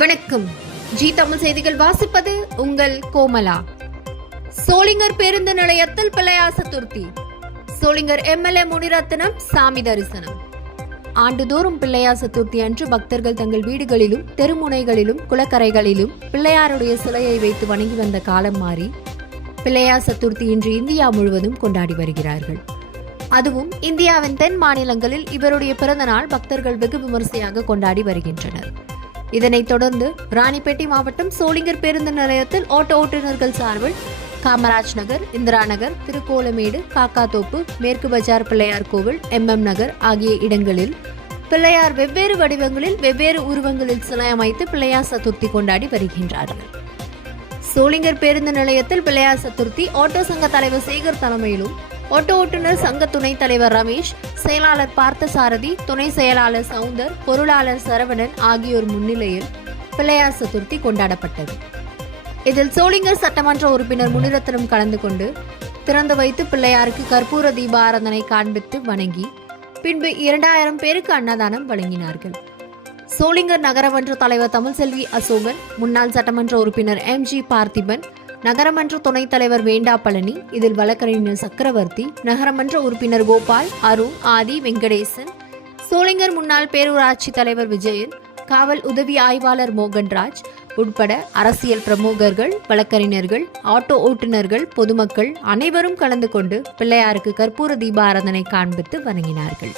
வணக்கம். ஜி தமிழ் செய்திகள் வாசிப்பது உங்கள் கோமலா. சோளிங்கர் பேருந்து நிலையத்தில் பிள்ளையா சதுர்த்தி சோளிங்கர் எம்எல்ஏ முனிரத்னம் சாமி தரிசனம். ஆண்டுதோறும் பிள்ளையா சதுர்த்தி அன்று பக்தர்கள் தங்கள் வீடுகளிலும் தெருமுனைகளிலும் குளக்கரைகளிலும் பிள்ளையாருடைய சிலையை வைத்து வணங்கி வந்த காலம் மாறி பிள்ளையா சதுர்த்தி இன்று இந்தியா முழுவதும் கொண்டாடி வருகிறார்கள். அதுவும் இந்தியாவின் தென் மாநிலங்களில் இவருடைய பிறந்த நாள் பக்தர்கள் வெகு விமரிசையாக கொண்டாடி வருகின்றனர். இதனைத் தொடர்ந்து ராணிப்பேட்டை மாவட்டம் சோளிங்கர் பேருந்து நிலையத்தில் ஓட்ட ஓட்டுநர்கள் சார்பில் காமராஜ் நகர் இந்திரா நகர் திருக்கோலமேடு காக்காத்தோப்பு மேற்கு பஜார் பிள்ளையார் கோவில் எம்எம் நகர் ஆகிய இடங்களில் பிள்ளையார் வெவ்வேறு வடிவங்களில் வெவ்வேறு உருவங்களில் சிலை அமைத்து பிள்ளையார் சதுர்த்தி கொண்டாடி வருகின்றார்கள். சோளிங்கர் பேருந்து நிலையத்தில் பிள்ளையார் சதுர்த்தி ஆட்டோ சங்க தலைவர் சேகர் தலைமையிலும் ஆட்டோ ஓட்டுநர் சங்க துணைத் தலைவர் ரமேஷ் செயலாளர் பார்த்தசாரதி துணை செயலாளர் சவுந்தர் பொருளாளர் சரவணன் ஆகியோர் முன்னிலையில் பிள்ளையார் சதுர்த்தி கொண்டாடப்பட்டது. இதில் சோளிங்கர் சட்டமன்ற உறுப்பினர் முனிரத்னம் கலந்து கொண்டு திறந்து வைத்து பிள்ளையாருக்கு கற்பூர தீபாராதனை காண்பித்து வணங்கி பின்பு இரண்டாயிரம் பேருக்கு அன்னதானம் வழங்கினார்கள். சோளிங்கர் நகரமன்ற தலைவர் தமிழ்செல்வி அசோகன் முன்னாள் சட்டமன்ற உறுப்பினர் எம் ஜி பார்த்திபன் நகரமன்ற துணைத் தலைவர் வேண்டா பழனி இதில் வழக்கறிஞர் சக்கரவர்த்தி நகரமன்ற உறுப்பினர் கோபால் அருண் ஆதி வெங்கடேசன் சோளிங்கர் முன்னாள் பேரூராட்சி தலைவர் விஜயன் காவல் உதவி ஆய்வாளர் மோகன்ராஜ் உட்பட அரசியல் பிரமுகர்கள் வழக்கறிஞர்கள் ஆட்டோ ஓட்டுநர்கள் பொதுமக்கள் அனைவரும் கலந்து கொண்டு பிள்ளையாருக்கு கற்பூர தீபாராதனை காண்பித்து வணங்கினார்கள்.